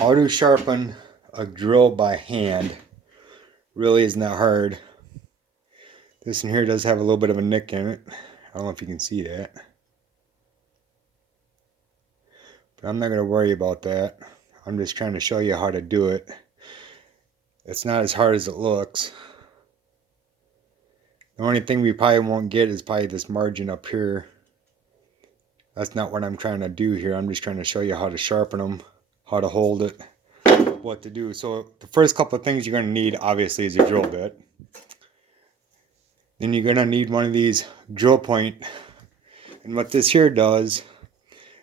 How to sharpen a drill by hand really isn't that hard. This one here does have a little bit of a nick in it. I don't know if you can see that. But I'm not going to worry about that. I'm just trying to show you how to do it. It's not as hard as it looks. The only thing we probably won't get is probably this margin up here. That's not what I'm trying to do here. I'm just trying to show you how to sharpen them, how to hold it, what to do. So the first couple of things you're going to need obviously is a drill bit. Then you're going to need one of these drill point. And what this here does,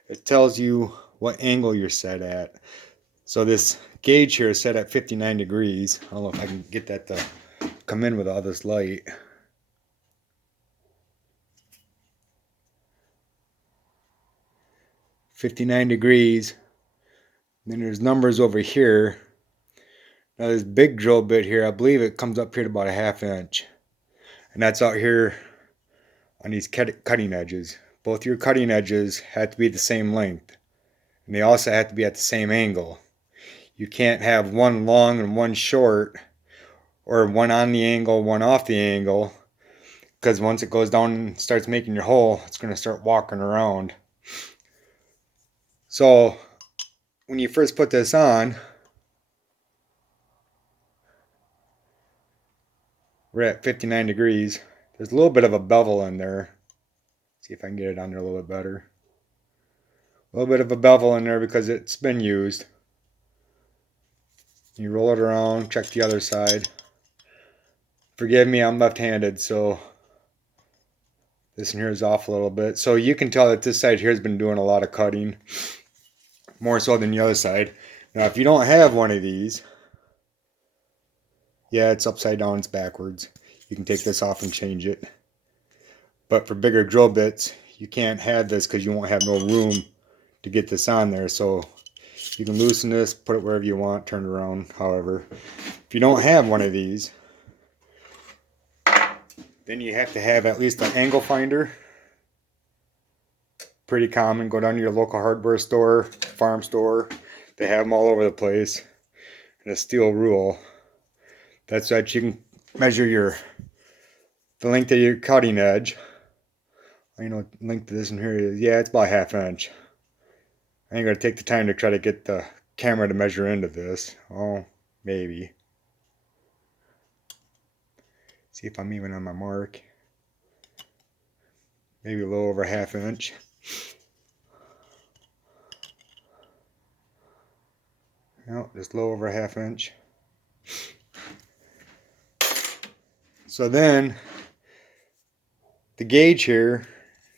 it tells you what angle you're set at. So this gauge here is set at 59 degrees. I don't know if I can get that to come in with all this light. .59 degrees. Then there's numbers over here. Now this big drill bit here, I believe it comes up here to about a 1/2 inch. And that's out here on these cutting edges. Both your cutting edges have to be the same length. And they also have to be at the same angle. You can't have one long and one short, or one on the angle, one off the angle, because once it goes down and starts making your hole, it's going to start walking around. So when you first put this on, we're at 59 degrees. There's a little bit of a bevel in there. See if I can get it on there a little bit better. A little bit of a bevel in there because it's been used. You roll it around, check the other side. Forgive me, I'm left-handed, so this one here is off a little bit. So you can tell that this side here has been doing a lot of cutting, more so than the other side. Now if you don't have one of these, yeah, it's upside down, it's backwards. You can take this off and change it. But for bigger drill bits, you can't have this because you won't have no room to get this on there. So you can loosen this, put it wherever you want, turn it around, however. If you don't have one of these, then you have to have at least an angle finder. Pretty common. Go down to your local hardware store, farm store. They have them all over the place. And a steel rule. That's that you can measure the length of your cutting edge. You know, length of this one here is, yeah, it's about 1/2 inch. I ain't gonna take the time to try to get the camera to measure into this. Oh, maybe. See if I'm even on my mark. Maybe a little over 1/2 inch. No, just a little over 1/2 inch. So then, the gauge here,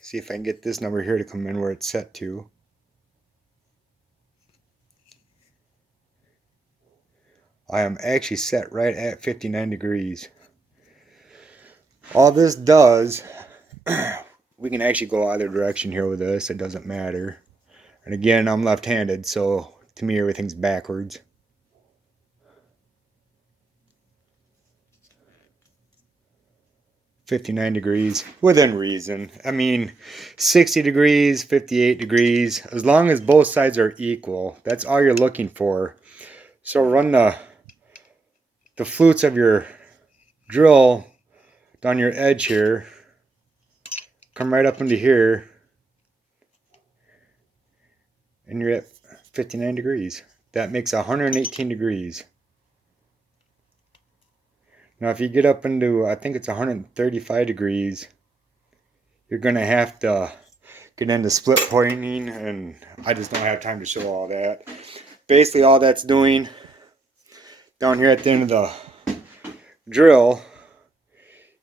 see if I can get this number here to come in where it's set to. I am actually set right at 59 degrees. All this does, we can actually go either direction here with this, it doesn't matter. And again, I'm left-handed, so to me everything's backwards. .59 degrees, within reason. I mean, 60 degrees, 58 degrees, as long as both sides are equal, that's all you're looking for. So run the flutes of your drill down your edge here, come right up into here, and you're at 59 degrees. That makes 118 degrees. Now if you get up into, I think it's 135 degrees, you're going to have to get into split pointing, and I just don't have time to show all that. Basically all that's doing, down here at the end of the drill,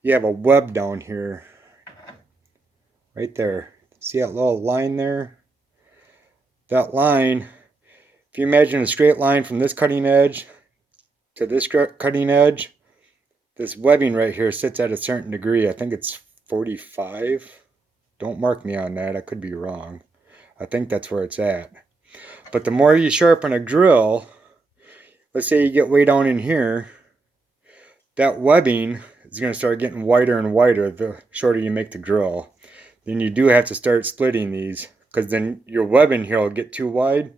you have a web down here, right there. See that little line there? That line, if you imagine a straight line from this cutting edge to this cutting edge, this webbing right here sits at a certain degree. I think it's 45. Don't mark me on that. I could be wrong. I think that's where it's at. But the more you sharpen a drill, let's say you get way down in here, that webbing is going to start getting wider and wider the shorter you make the drill. Then you do have to start splitting these, because then your webbing here will get too wide.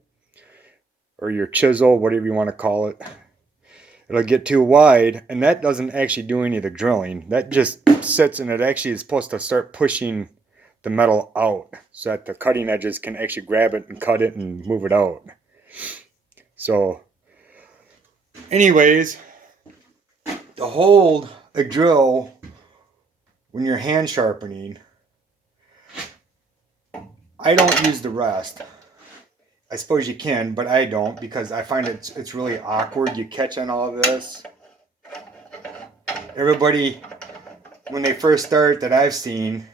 or your chisel, whatever you want to call it. It'll get too wide, and that doesn't actually do any of the drilling. That just sits, and it actually is supposed to start pushing the metal out so that the cutting edges can actually grab it and cut it and move it out. So anyways, to hold a drill when you're hand sharpening, I don't use the rest. I suppose you can, but I don't, because I find it's really awkward. You catch on all of this. Everybody, when they first start that I've seen,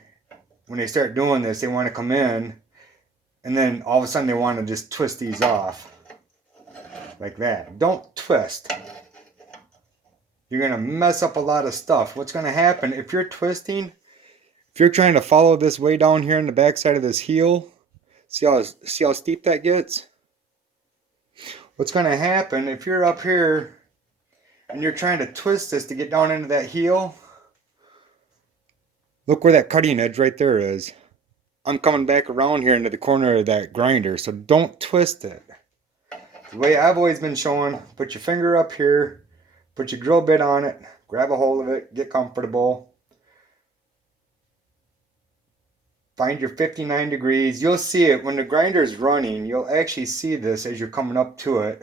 when they start doing this, they want to come in, and then all of a sudden they want to just twist these off. Like that. Don't twist. You're going to mess up a lot of stuff. What's going to happen if you're twisting, if you're trying to follow this way down here in the back side of this heel, see how steep that gets? What's going to happen if you're up here and you're trying to twist this to get down into that heel, look where that cutting edge right there is. I'm coming back around here into the corner of that grinder, so don't twist it. The way I've always been showing, put your finger up here, put your drill bit on it, grab a hold of it, get comfortable. Find your 59 degrees. You'll see it when the grinder is running. You'll actually see this as you're coming up to it.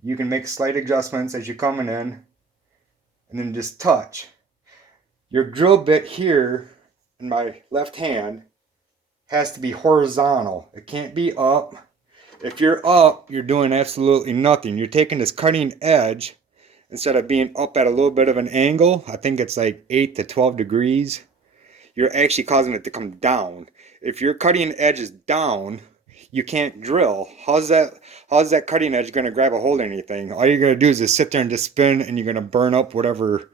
You can make slight adjustments as you're coming in, and then just touch. Your drill bit here in my left hand has to be horizontal. It can't be up. If you're up, you're doing absolutely nothing. You're taking this cutting edge, instead of being up at a little bit of an angle, I think it's like 8 to 12 degrees, you're actually causing it to come down. If your cutting edge is down, you can't drill. How's that cutting edge going to grab a hold of anything? All you're going to do is just sit there and just spin, and you're going to burn up whatever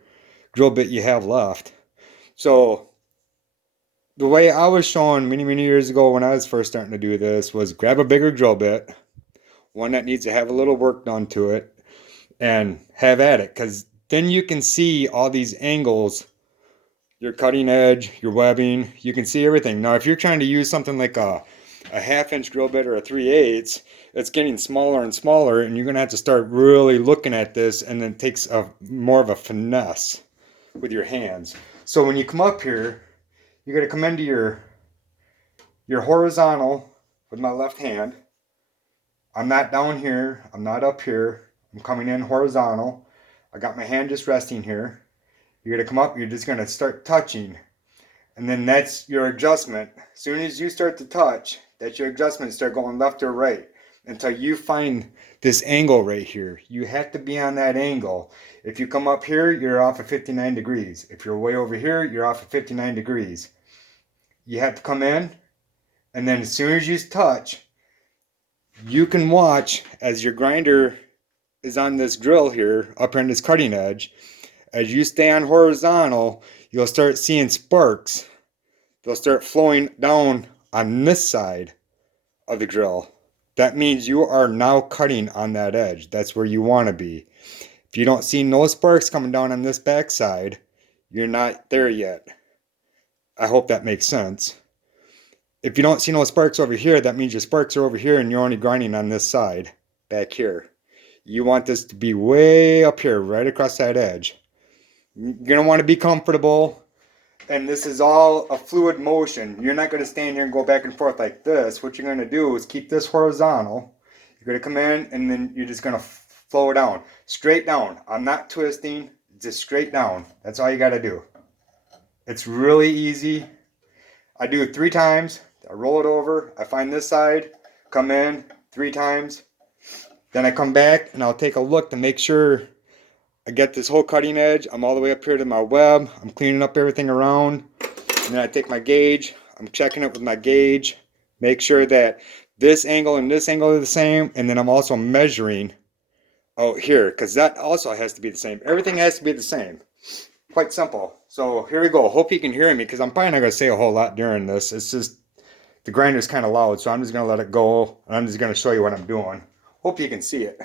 drill bit you have left. So the way I was showing many years ago when I was first starting to do this was grab a bigger drill bit, one that needs to have a little work done to it, and have at it, because then you can see all these angles, your cutting edge, your webbing, you can see everything. Now if you're trying to use something like a 1/2 inch drill bit or a 3/8, it's getting smaller and smaller, and you're going to have to start really looking at this, and then it takes more of a finesse with your hands. So when you come up here, you're going to come into your horizontal with my left hand. I'm not down here, I'm not up here, I'm coming in horizontal. I got my hand just resting here. You're going to come up, you're just going to start touching. And then that's your adjustment. As soon as you start to touch, that's your adjustment. Start going left or right until you find this angle right here. You have to be on that angle. If you come up here, you're off at 59 degrees. If you're way over here, you're off at 59 degrees. You have to come in, and then as soon as you touch, you can watch as your grinder is on this drill here, up on this cutting edge. As you stay on horizontal, you'll start seeing sparks. They'll start flowing down on this side of the drill. That means you are now cutting on that edge. That's where you want to be. If you don't see no sparks coming down on this back side, you're not there yet. I hope that makes sense. If you don't see no sparks over here, that means your sparks are over here and you're only grinding on this side, back here. You want this to be way up here, right across that edge. You're going to want to be comfortable, and this is all a fluid motion. You're not going to stand here and go back and forth like this. What you're going to do is keep this horizontal. You're going to come in, and then you're just going to flow down. Straight down. I'm not twisting, just straight down. That's all you got to do. It's really easy. I do it 3 times. I roll it over. I find this side. Come in 3 times. Then I come back and I'll take a look to make sure I get this whole cutting edge. I'm all the way up here to my web. I'm cleaning up everything around. And then I take my gauge. I'm checking it with my gauge. Make sure that this angle and this angle are the same. And then I'm also measuring out here, because that also has to be the same. Everything has to be the same. Quite simple. So here we go. Hope you can hear me, because I'm probably not going to say a whole lot during this. It's just the grinder's kind of loud, so I'm just going to let it go, and I'm just going to show you what I'm doing. Hope you can see it.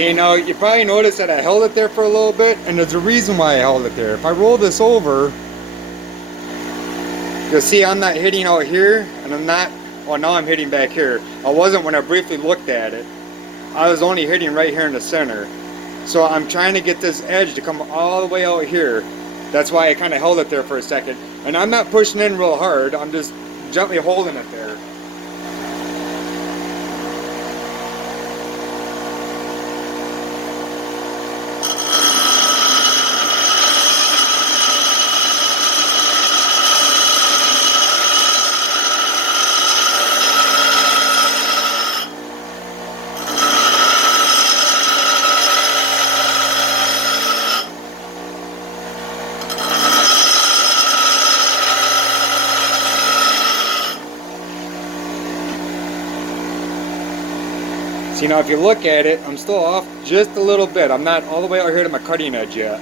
Okay, now you probably noticed that I held it there for a little bit, and there's a reason why I held it there. If I roll this over, you'll see I'm not hitting out here, and I'm not, well, now I'm hitting back here. I wasn't when I briefly looked at it. I was only hitting right here in the center. So I'm trying to get this edge to come all the way out here. That's why I kind of held it there for a second. And I'm not pushing in real hard, I'm just gently holding it there. See, now if you look at it, I'm still off just a little bit. I'm not all the way out here to my cutting edge yet.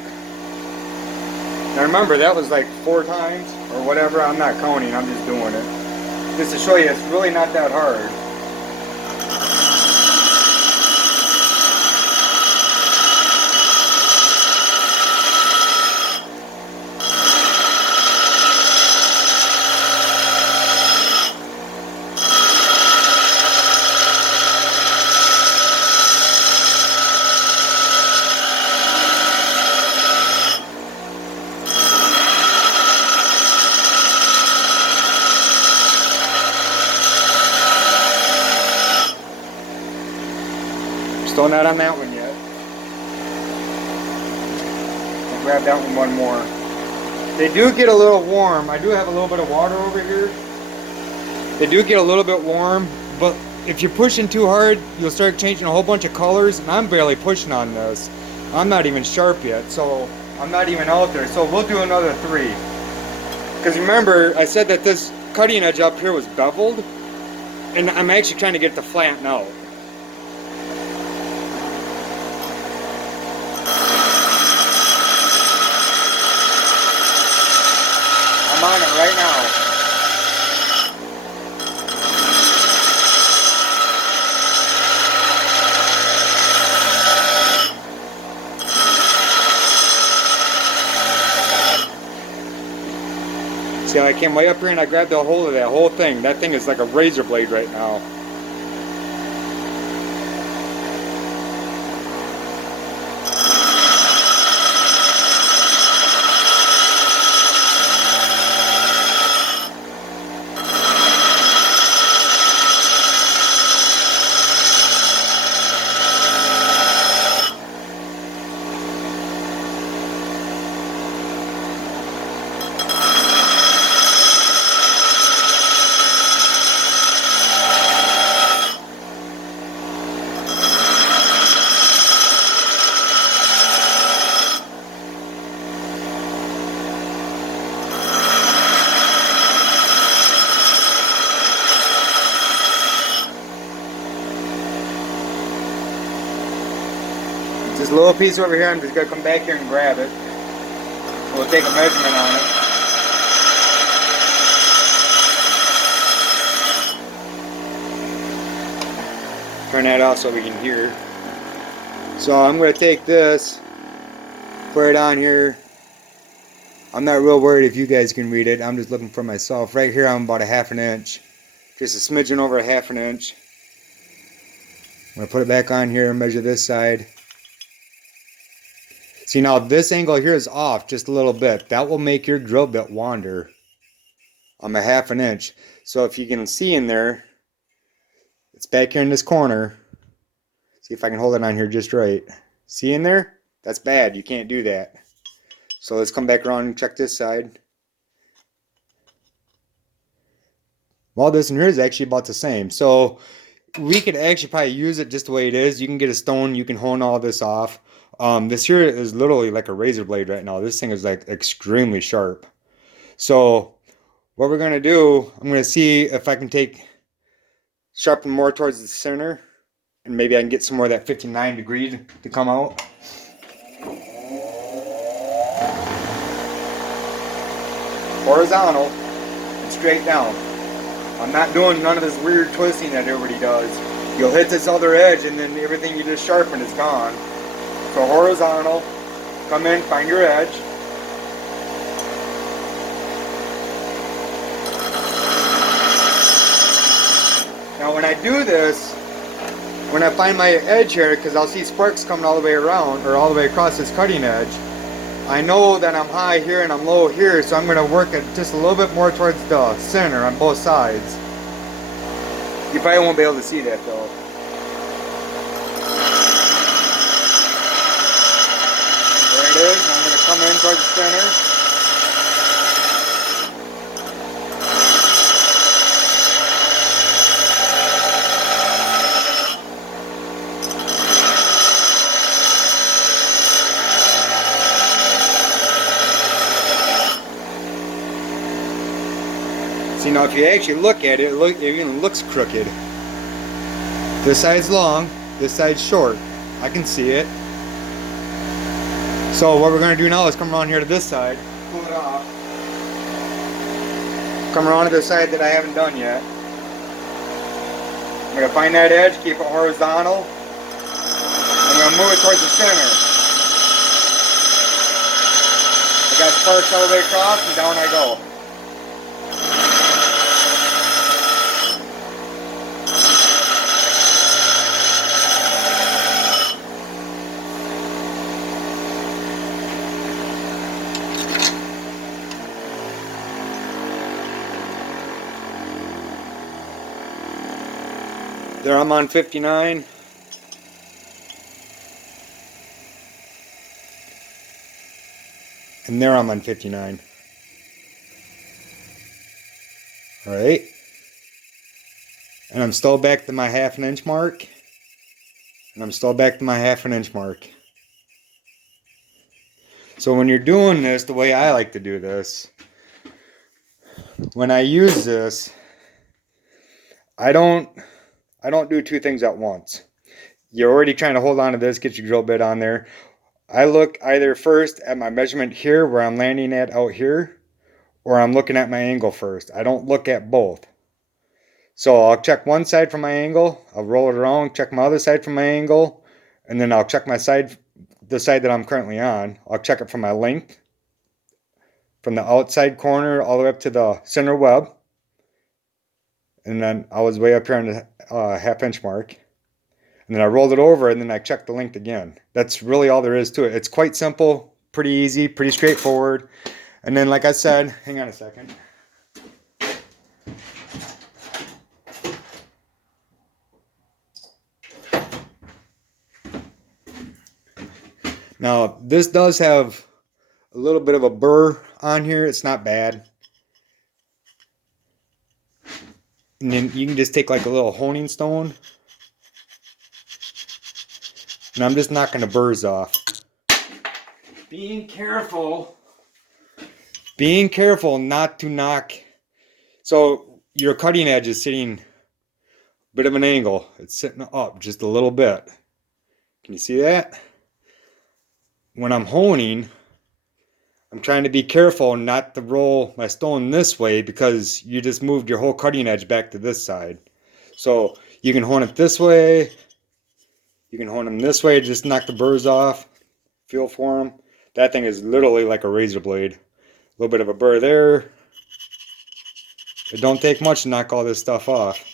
Now remember, that was like 4 times or whatever. I'm not counting, I'm just doing it. Just to show you, it's really not that hard. Still not on that one yet. I'll grab that one more. They do get a little warm. I do have a little bit of water over here. They do get a little bit warm, but if you're pushing too hard, you'll start changing a whole bunch of colors, and I'm barely pushing on this. I'm not even sharp yet, so I'm not even out there. So we'll do another 3. Because remember, I said that this cutting edge up here was beveled, and I'm actually trying to get it to flatten out. I'm on it right now. See how I came way up here and I grabbed a hold of that whole thing. That thing is like a razor blade right now. This little piece over here, I'm just going to come back here and grab it. We'll take a measurement on it. Turn that off so we can hear. So I'm going to take this, put it on here. I'm not real worried if you guys can read it. I'm just looking for myself. Right here I'm about a 1/2 inch. Just a smidgen over a 1/2 inch. I'm going to put it back on here and measure this side. See, now this angle here is off just a little bit. That will make your drill bit wander. I'm a 1/2 inch. So if you can see in there, it's back here in this corner. See if I can hold it on here just right. See in there? That's bad. You can't do that. So let's come back around and check this side. Well, this in here is actually about the same. So we could actually probably use it just the way it is. You can get a stone, you can hone all this off. This here is literally like a razor blade right now. This thing is like extremely sharp. So what we're going to do, I'm going to see if I can sharpen more towards the center, and maybe I can get some more of that 59 degrees to come out. Horizontal and straight down. I'm not doing none of this weird twisting that everybody does. you'll hit this other edge and then everything you just sharpened is gone. So horizontal, come in, find your edge. Now when I do this, when I find my edge here, because I'll see sparks coming all the way around, or all the way across this cutting edge, I know that I'm high here and I'm low here, so I'm going to work it just a little bit more towards the center on both sides. You probably won't be able to see that though. There it is, I'm going to come in towards the center. See, now if you actually look at it, it even looks crooked. This side's long, this side's short. I can see it. So what we're going to do now is come around here to this side, pull it off. Come around to the side that I haven't done yet. I'm going to find that edge, keep it horizontal. I'm going to move it towards the center. I got sparks all the way across and down I go. There I'm on 59. And there I'm on 59. Alright. And I'm still back to my 1/2 inch mark. And I'm still back to my 1/2 inch mark. So when you're doing this, the way I like to do this, when I use this, I don't do two things at once. You're already trying to hold on to this, get your drill bit on there. I look either first at my measurement here, where I'm landing at out here, or I'm looking at my angle first. I don't look at both. So I'll check one side from my angle, I'll roll it around, check my other side from my angle, and then I'll check my side, the side that I'm currently on. I'll check it from my length, from the outside corner all the way up to the center web. And then I was way up here on the 1/2 inch mark. And then I rolled it over and then I checked the length again. That's really all there is to it. It's quite simple, pretty easy, pretty straightforward. And then like I said, hang on a second. Now this does have a little bit of a burr on here. It's not bad. And then you can just take like a little honing stone. And I'm just knocking the burrs off. Being careful not to knock. So your cutting edge is sitting a bit of an angle. It's sitting up just a little bit. Can you see that? When I'm honing, I'm trying to be careful not to roll my stone this way because you just moved your whole cutting edge back to this side. So you can hone it this way. You can hone them this way, just knock the burrs off. Feel for them. That thing is literally like a razor blade. A little bit of a burr there. It don't take much to knock all this stuff off.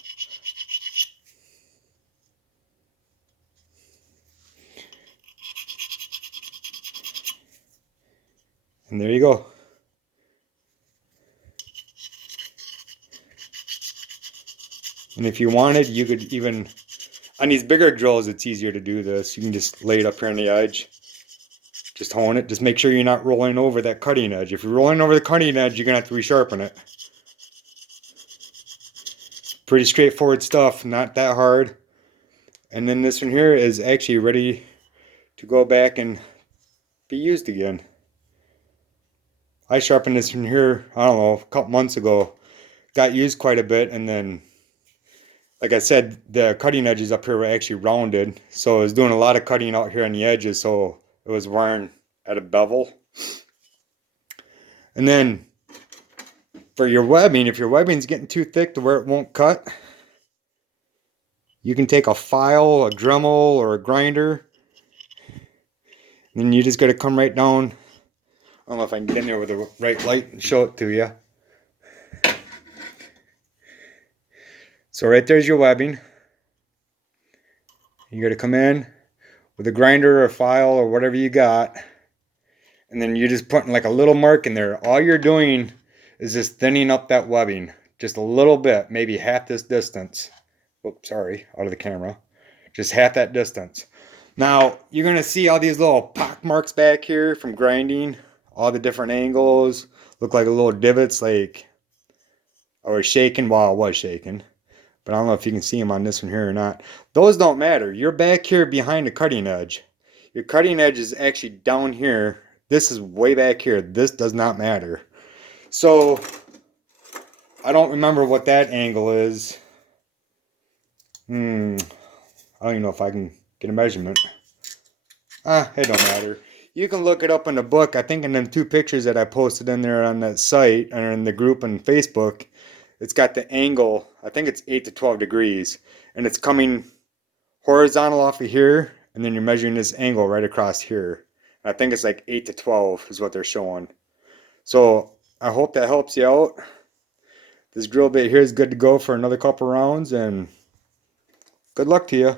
And there you go. And if you wanted, you could even, on these bigger drills, it's easier to do this. You can just lay it up here on the edge. Just hone it. Just make sure you're not rolling over that cutting edge. If you're rolling over the cutting edge, you're going to have to resharpen it. Pretty straightforward stuff, not that hard. And then this one here is actually ready to go back and be used again. I sharpened this one here, I don't know, a couple months ago. Got used quite a bit, and then, like I said, the cutting edges up here were actually rounded. So I was doing a lot of cutting out here on the edges, so it was wearing at a bevel. And then for your webbing, if your webbing's getting too thick to where it won't cut, You can take a file, a Dremel, or a grinder, and then you just got to come right down. I don't know if I can get in there with the right light and show it to you. So right there's your webbing. You got to come in with a grinder or a file or whatever you got, and then you're just putting like a little mark in there. All you're doing is just thinning up that webbing just a little bit, maybe half this distance. Oops, sorry, out of the camera. Just half that distance. Now you're gonna see all these little pock marks back here from grinding, all the different angles. Look like little divots, like I was shaking while I was shaking. But I don't know if you can see them on this one here or not. Those don't matter. You're back here behind the cutting edge. Your cutting edge is actually down here. This is way back here. This does not matter. So I don't remember what that angle is. I don't even know if I can get a measurement. It don't matter. You can look it up in the book. I think in them 2 pictures that I posted in there on that site or in the group on Facebook, it's got the angle. I think it's 8 to 12 degrees, and it's coming horizontal off of here, and then you're measuring this angle right across here. I think it's like 8 to 12 is what they're showing. So I hope that helps you out. This drill bit here is good to go for another couple rounds, and good luck to you.